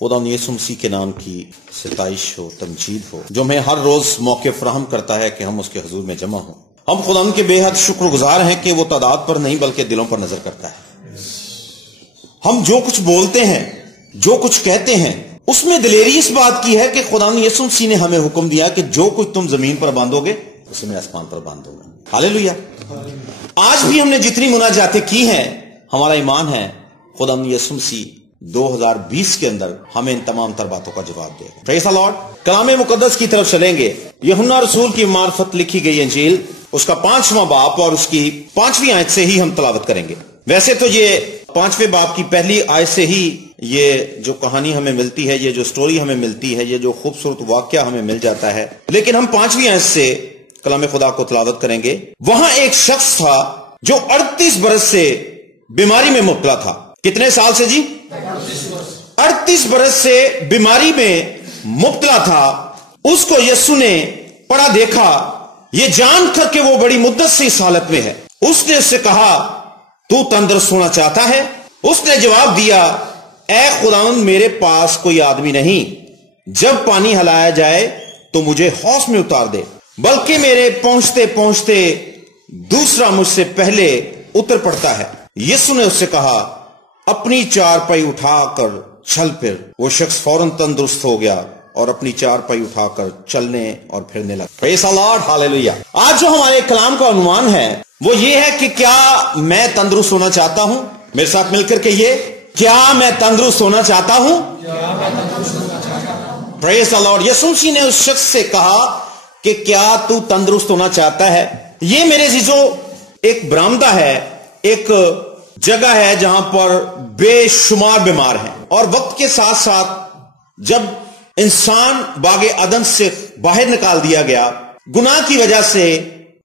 خدا یسوع مسیح کے نام کی ستائش ہو، تمجید ہو، جو ہمیں ہر روز موقع فراہم کرتا ہے کہ ہم اس کے حضور میں جمع ہوں۔ ہم خدا کے بے حد شکر گزار ہیں کہ وہ تعداد پر نہیں بلکہ دلوں پر نظر کرتا ہے۔ ہم جو کچھ بولتے ہیں، جو کچھ کہتے ہیں، اس میں دلیری اس بات کی ہے کہ خدا یسوع مسیح نے ہمیں حکم دیا کہ جو کچھ تم زمین پر باندھو گے اسے میں آسمان پر باندھوں گا۔ ہاللیلویہ۔ آج بھی ہم نے جتنی مناجاتیں کی ہیں، ہمارا ایمان ہے خدا یسوع مسیح 2020 کے اندر ہمیں ان تمام تر باتوں کا جواب دے۔ پریز دی لارڈ۔ کلام مقدس کی طرف چلیں گے۔ یوحنا رسول کی معرفت لکھی گئی انجیل، اس کا 5واں باب اور اس کی 5ویں آیت سے ہی ہم تلاوت کریں گے۔ ویسے تو یہ 5ویں باب کی پہلی آیت سے ہی یہ جو کہانی ہمیں ملتی ہے، یہ جو سٹوری ہمیں ملتی ہے، یہ جو خوبصورت واقعہ ہمیں مل جاتا ہے، لیکن ہم 5ویں آیت سے کلام خدا کو تلاوت کریں گے۔ وہاں ایک شخص تھا جو 38 برس سے بیماری میں مبتلا تھا۔ کتنے سال سے جی؟ 38 برس سے بیماری میں مبتلا تھا۔ اس کو یسوع نے پڑا دیکھا، یہ جان کر کہ وہ بڑی مدت سے اس حالت میں ہے۔ اس نے اس سے کہا، تو تندرست ہونا چاہتا ہے؟ اس نے جواب دیا، اے خداوند، میرے پاس کوئی آدمی نہیں، جب پانی ہلایا جائے تو مجھے حوض میں اتار دے، بلکہ میرے پہنچتے پہنچتے دوسرا مجھ سے پہلے اتر پڑتا ہے۔ یسوع نے اس سے کہا، اپنی چارپائی اٹھا کر چل پھر۔ وہ شخص فوراً تندرست ہو گیا اور اپنی چارپائی اٹھا کر چلنے اور پھرنے لگا۔ پریز دی لارڈ۔ ہاللیلویہ۔ آج جو ہمارے کلام کا عنوان ہے وہ یہ ہے کہ کیا میں تندرست ہونا چاہتا ہوں؟ میرے ساتھ مل کر کہیے، کیا میں تندرست ہونا چاہتا ہوں؟ پریز دی لارڈ۔ یسوع مسیح نے اس شخص سے کہا کہ کیا تو تندرست ہونا چاہتا ہے؟ یہ میرے عزیزو ایک برآمدہ ہے، ایک جگہ ہے جہاں پر بے شمار بیمار ہیں، اور وقت کے ساتھ ساتھ جب انسان باغ عدن سے باہر نکال دیا گیا گناہ کی وجہ سے،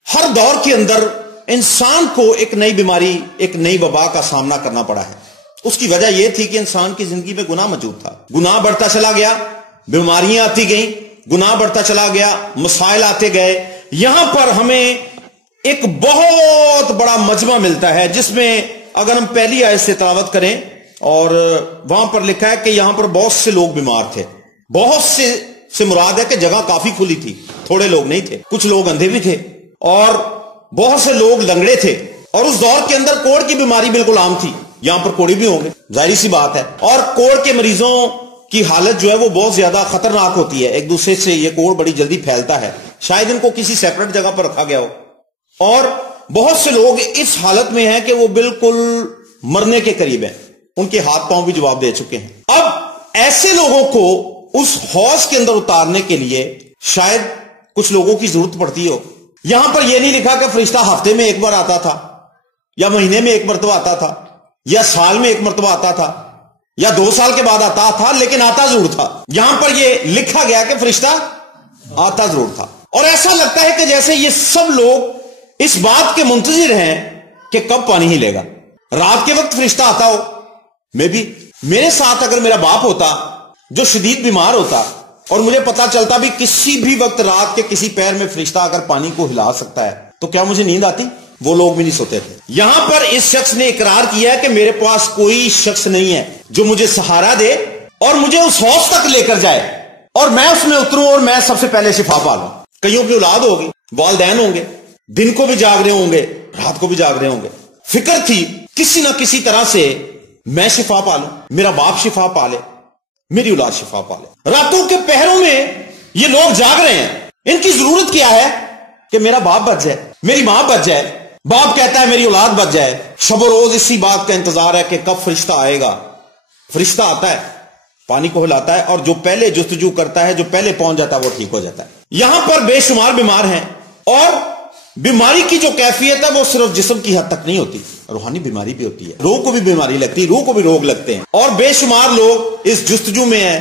ہر دور کے اندر انسان کو ایک نئی بیماری، ایک نئی وبا کا سامنا کرنا پڑا ہے۔ اس کی وجہ یہ تھی کہ انسان کی زندگی میں گناہ موجود تھا۔ گناہ بڑھتا چلا گیا، بیماریاں آتی گئیں، گناہ بڑھتا چلا گیا، مسائل آتے گئے۔ یہاں پر ہمیں ایک بہت بڑا مجمع ملتا ہے جس میں اگر ہم پہلی آیت سے تلاوت کریں، اور وہاں پر لکھا ہے کہ یہاں پر بہت سے لوگ بیمار تھے۔ بہت سے مراد ہے کہ جگہ کافی کھلی تھی، تھوڑے لوگ نہیں تھے۔ کچھ لوگ اندھے بھی تھے اور بہت سے لوگ لنگڑے تھے، اور اس دور کے اندر کوڑ کی بیماری بالکل عام تھی۔ یہاں پر کوڑی بھی ہوں گے، ظاہری سی بات ہے، اور کوڑ کے مریضوں کی حالت جو ہے وہ بہت زیادہ خطرناک ہوتی ہے۔ ایک دوسرے سے یہ کوڑ بڑی جلدی پھیلتا ہے، شاید ان کو کسی سیپریٹ جگہ پر رکھا گیا ہو، اور بہت سے لوگ اس حالت میں ہیں کہ وہ بالکل مرنے کے قریب ہیں، ان کے ہاتھ پاؤں بھی جواب دے چکے ہیں۔ اب ایسے لوگوں کو اس حوض کے اندر اتارنے کے لیے شاید کچھ لوگوں کی ضرورت پڑتی ہو۔ یہاں پر یہ نہیں لکھا کہ فرشتہ ہفتے میں ایک بار آتا تھا، یا مہینے میں ایک مرتبہ آتا تھا، یا سال میں ایک مرتبہ آتا تھا، یا 2 سال کے بعد آتا تھا، لیکن آتا ضرور تھا۔ یہاں پر یہ لکھا گیا کہ فرشتہ آتا ضرور تھا، اور ایسا لگتا ہے کہ جیسے یہ سب لوگ اس بات کے منتظر ہیں کہ کب پانی ہی لے گا۔ رات کے وقت فرشتہ آتا ہو، میں بھی، میرے ساتھ اگر میرا باپ ہوتا جو شدید بیمار ہوتا اور مجھے پتا چلتا بھی کسی بھی وقت رات کے کسی پیر میں فرشتہ اگر پانی کو ہلا سکتا ہے، تو کیا مجھے نیند آتی؟ وہ لوگ بھی نہیں سوتے تھے۔ یہاں پر اس شخص نے اقرار کیا ہے کہ میرے پاس کوئی شخص نہیں ہے جو مجھے سہارا دے اور مجھے اس حوض تک لے کر جائے اور میں اس میں اتروں اور میں سب سے پہلے شفا پا لوں۔ کئیوں کی اولاد ہوگی، والدین ہوں گے، دن کو بھی جاگ رہے ہوں گے، رات کو بھی جاگ رہے ہوں گے۔ فکر تھی کسی نہ کسی طرح سے میں شفا پا لوں، میرا باپ شفا پا لے، میری اولاد شفا پا لے۔ راتوں کے پہروں میں یہ لوگ جاگ رہے ہیں۔ ان کی ضرورت کیا ہے؟ کہ میرا باپ بچ جائے، میری ماں بچ جائے۔ باپ کہتا ہے میری اولاد بچ جائے۔ شب و روز اسی بات کا انتظار ہے کہ کب فرشتہ آئے گا۔ فرشتہ آتا ہے، پانی کو ہلاتا ہے، اور جو پہلے جستجو کرتا ہے، جو پہلے پہنچ جاتا ہے، وہ ٹھیک ہو جاتا ہے۔ یہاں پر بے شمار بیمار ہیں، اور بیماری کی جو کیفیت ہے وہ صرف جسم کی حد تک نہیں ہوتی، روحانی بیماری بھی ہوتی ہے۔ روح کو بھی بیماری لگتی ہے، روح کو بھی روگ لگتے ہیں، اور بے شمار لوگ اس جستجو میں ہیں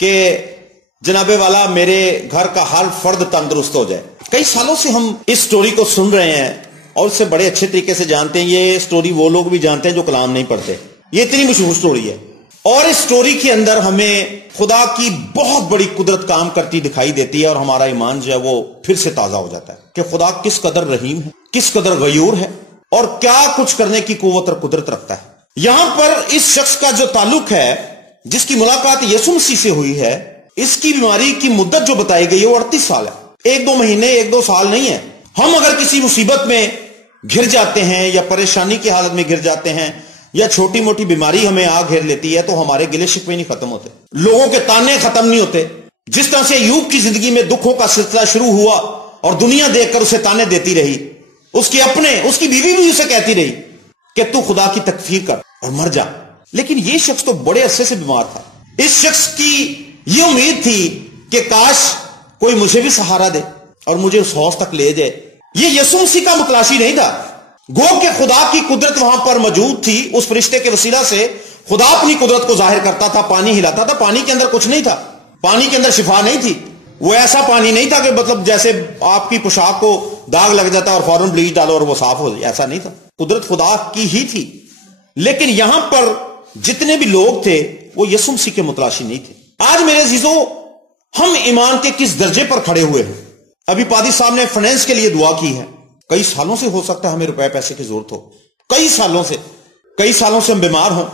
کہ جناب والا میرے گھر کا ہر فرد تندرست ہو جائے۔ کئی سالوں سے ہم اس سٹوری کو سن رہے ہیں اور اسے بڑے اچھے طریقے سے جانتے ہیں۔ یہ سٹوری وہ لوگ بھی جانتے ہیں جو کلام نہیں پڑھتے، یہ اتنی مشہور سٹوری ہے، اور اس سٹوری کے اندر ہمیں خدا کی بہت بڑی قدرت کام کرتی دکھائی دیتی ہے، اور ہمارا ایمان جو ہے وہ پھر سے تازہ ہو جاتا ہے کہ خدا کس قدر رحیم ہے، کس قدر غیور ہے، اور کیا کچھ کرنے کی قوت اور قدرت رکھتا ہے۔ یہاں پر اس شخص کا جو تعلق ہے جس کی ملاقات یسوع مسیح سے ہوئی ہے، اس کی بیماری کی مدت جو بتائی گئی ہے وہ 38 سال ہے، 1-2 مہینے 1-2 سال نہیں ہے۔ ہم اگر کسی مصیبت میں گھر جاتے ہیں یا پریشانی کی حالت میں گر جاتے ہیں یا چھوٹی موٹی بیماری ہمیں آ گھیر لیتی ہے تو ہمارے گلے شکوے نہیں ختم ہوتے، لوگوں کے تانے ختم نہیں ہوتے۔ جس طرح سے ایوب کی زندگی میں دکھوں کا سلسلہ شروع ہوا اور دنیا دیکھ کر اسے تانے دیتی رہی، اس کی بیوی بھی اسے کہتی رہی کہ تو خدا کی تکفیر کر اور مر جا، لیکن یہ شخص تو بڑے عرصے سے بیمار تھا۔ اس شخص کی یہ امید تھی کہ کاش کوئی مجھے بھی سہارا دے اور مجھے اس حوض تک لے جائے۔ یہ یسوع مسیح کا متلاشی نہیں تھا، گو کہ خدا کی قدرت وہاں پر موجود تھی، اس فرشتے کے وسیلہ سے خدا اپنی قدرت کو ظاہر کرتا تھا، پانی ہلاتا تھا، پانی کے اندر کچھ نہیں تھا، پانی کے اندر شفا نہیں تھی، وہ ایسا پانی نہیں تھا کہ مطلب جیسے آپ کی پوشاک کو داغ لگ جاتا اور فوراً بلیچ ڈالو اور وہ صاف ہو جائے، ایسا نہیں تھا، قدرت خدا کی ہی تھی۔ لیکن یہاں پر جتنے بھی لوگ تھے وہ یسوع مسیح کے متلاشی نہیں تھے۔ آج میرے عزیزوں، ہم ایمان کے کس درجے پر کھڑے ہوئے ہیں؟ ابھی پادری صاحب نے فائنینس کے لیے دعا کی ہے، کئی سالوں سے ہو سکتا ہے ہمیں روپے پیسے کی ضرورت ہو، کئی سالوں سے ہم بیمار ہوں،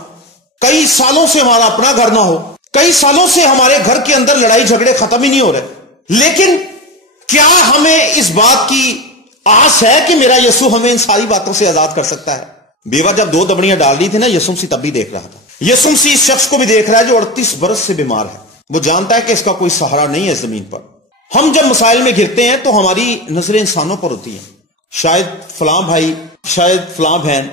کئی سالوں سے ہمارا اپنا گھر نہ ہو، کئی سالوں سے ہمارے گھر کے اندر لڑائی جھگڑے ختم ہی نہیں ہو رہے، لیکن کیا ہمیں اس بات کی آس ہے کہ میرا یسوع ہمیں ان ساری باتوں سے آزاد کر سکتا ہے؟ بیوہ جب 2 دبڑیاں ڈال رہی تھی نا، یسوع مسیح تب بھی دیکھ رہا تھا۔ یسوع مسیح اس شخص کو بھی دیکھ رہا ہے جو 38 برس سے بیمار ہے، وہ جانتا ہے کہ اس کا کوئی سہارا نہیں ہے زمین پر۔ ہم جب مسائل میں گرتے ہیں تو ہماری نظریں انسانوں پر ہوتی ہیں، شاید فلاں بھائی، شاید فلاں بہن،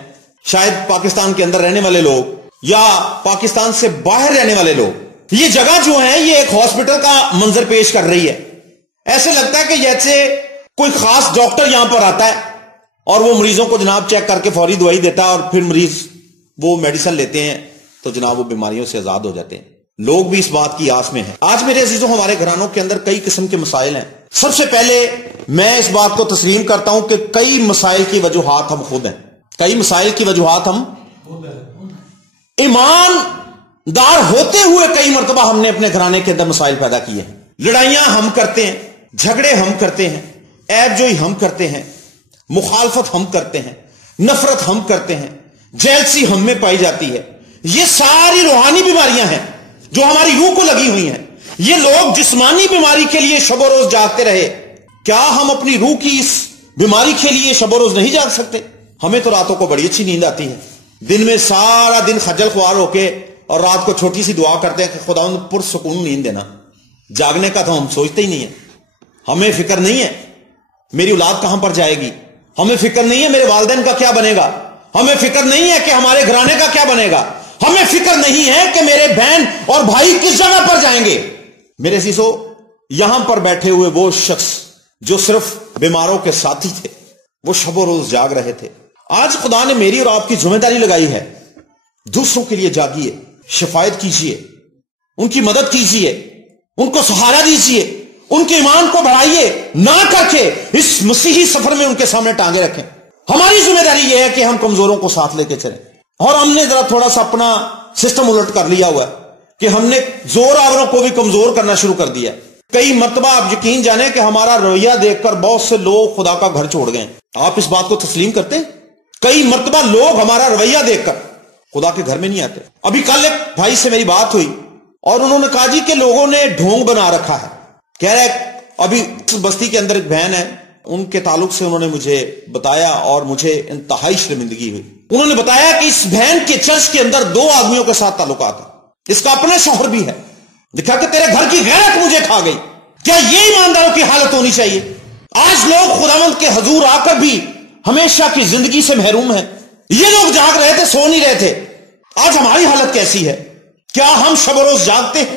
شاید پاکستان کے اندر رہنے والے لوگ یا پاکستان سے باہر رہنے والے لوگ، یہ جگہ جو ہے یہ ایک ہاسپٹل کا منظر پیش کر رہی ہے۔ ایسے لگتا ہے کہ جیسے کوئی خاص ڈاکٹر یہاں پر آتا ہے اور وہ مریضوں کو جناب چیک کر کے فوری دوائی دیتا ہے اور پھر مریض وہ میڈیسن لیتے ہیں تو جناب وہ بیماریوں سے آزاد ہو جاتے ہیں۔ لوگ بھی اس بات کی آس میں ہیں۔ آج میرے عزیزوں، ہمارے گھرانوں کے اندر کئی قسم کے مسائل ہیں۔ سب سے پہلے میں اس بات کو تسلیم کرتا ہوں کہ کئی مسائل کی وجوہات ہم خود ہیں، کئی مسائل کی وجوہات ہم ایماندار ہوتے ہوئے کئی مرتبہ ہم نے اپنے گھرانے کے اندر مسائل پیدا کیے ہیں۔ لڑائیاں ہم کرتے ہیں، جھگڑے ہم کرتے ہیں، عیب جوئی ہم کرتے ہیں، مخالفت ہم کرتے ہیں، نفرت ہم کرتے ہیں، جیلسی ہم میں پائی جاتی ہے۔ یہ ساری روحانی بیماریاں ہیں جو ہماری روح کو لگی ہوئی ہیں۔ یہ لوگ جسمانی بیماری کے لیے شب و روز جاگتے رہے، کیا ہم اپنی روح کی اس بیماری کے لیے شب و روز نہیں جاگ سکتے؟ ہمیں تو راتوں کو بڑی اچھی نیند آتی ہے، دن میں سارا دن خجل خوار ہو کے اور رات کو چھوٹی سی دعا کرتے ہیں کہ خدا ان پرسکون نیند دینا۔ جاگنے کا تو ہم سوچتے ہی نہیں ہیں۔ ہمیں فکر نہیں ہے میری اولاد کہاں پر جائے گی، ہمیں فکر نہیں ہے میرے والدین کا کیا بنے گا، ہمیں فکر نہیں ہے کہ ہمارے گھرانے کا کیا بنے گا، ہمیں فکر نہیں ہے کہ میرے بہن اور بھائی کس جگہ پر جائیں گے۔ میرے عزیزو، یہاں پر بیٹھے ہوئے وہ شخص جو صرف بیماروں کے ساتھی تھے، وہ شب و روز جاگ رہے تھے۔ آج خدا نے میری اور آپ کی ذمہ داری لگائی ہے، دوسروں کے لیے جاگیے، شفاعت کیجیے، ان کی مدد کیجیے، ان کو سہارا دیجیے، ان کے ایمان کو بڑھائیے، نہ کر کے اس مسیحی سفر میں ان کے سامنے ٹانگیں رکھیں۔ ہماری ذمہ داری یہ ہے کہ ہم کمزوروں کو ساتھ لے کے چلیں، اور ہم نے ذرا تھوڑا سا اپنا سسٹم الٹ کر لیا ہوا ہے کہ ہم نے زور آوروں کو بھی کمزور کرنا شروع کر دیا۔ کئی مرتبہ آپ یقین جانیں کہ ہمارا رویہ دیکھ کر بہت سے لوگ خدا کا گھر چھوڑ گئے۔ آپ اس بات کو تسلیم کرتے ہیں؟ کئی مرتبہ لوگ ہمارا رویہ دیکھ کر خدا کے گھر میں نہیں آتے۔ ابھی کل ایک بھائی سے میری بات ہوئی اور انہوں نے کہا جی کہ لوگوں نے ڈھونگ بنا رکھا ہے، کہہ رہے ابھی بستی کے اندر ایک بہن ہے، ان کے تعلق سے انہوں نے مجھے بتایا اور مجھے انتہائی شرمندگی ہوئی۔ انہوں نے بتایا کہ اس بہن کے چرچ کے اندر 2 آدمیوں کے ساتھ تعلقات ہیں، اس کا اپنا شوہر بھی ہے۔ دیکھا کہ تیرے گھر کی غیرت مجھے کھا گئی۔ کیا یہ ایمانداروں کی حالت ہونی چاہیے؟ آج لوگ خداوند کے حضور آ کر بھی ہمیشہ کی زندگی سے محروم ہیں۔ یہ لوگ جاگ رہے تھے، سو نہیں رہے تھے۔ آج ہماری حالت کیسی ہے؟ کیا ہم شب و روز جاگتے ہیں؟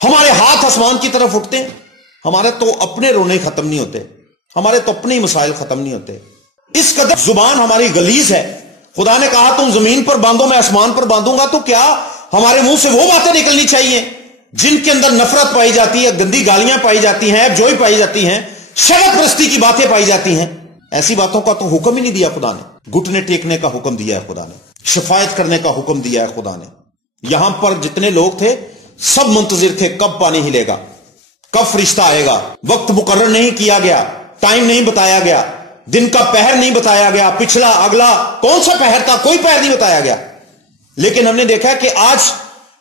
ہمارے ہاتھ آسمان کی طرف اٹھتے ہیں؟ ہمارے تو اپنے رونے ختم نہیں ہوتے، ہمارے تو اپنے ہی مسائل ختم نہیں ہوتے۔ اس قدر زبان ہماری غلیظ ہے۔ خدا نے کہا تم زمین پر باندھو میں آسمان پر باندھوں گا، تو کیا ہمارے منہ سے وہ باتیں نکلنی چاہیے جن کے اندر نفرت پائی جاتی ہے، گندی گالیاں پائی جاتی ہیں، جوئی پائی جاتی ہیں، شرک پرستی کی باتیں پائی جاتی ہیں؟ ایسی باتوں کا تو حکم ہی نہیں دیا خدا نے۔ گھٹنے ٹیکنے کا حکم دیا ہے خدا نے، شفاعت کرنے کا حکم دیا ہے خدا نے۔ یہاں پر جتنے لوگ تھے سب منتظر تھے کب پانی ہلے گا، کب فرشتہ آئے گا۔ وقت مقرر نہیں کیا گیا، ٹائم نہیں بتایا گیا، دن کا پہر نہیں بتایا گیا، پچھلا اگلا کون سا پہر تھا، کوئی پہر نہیں بتایا گیا۔ لیکن ہم نے دیکھا کہ آج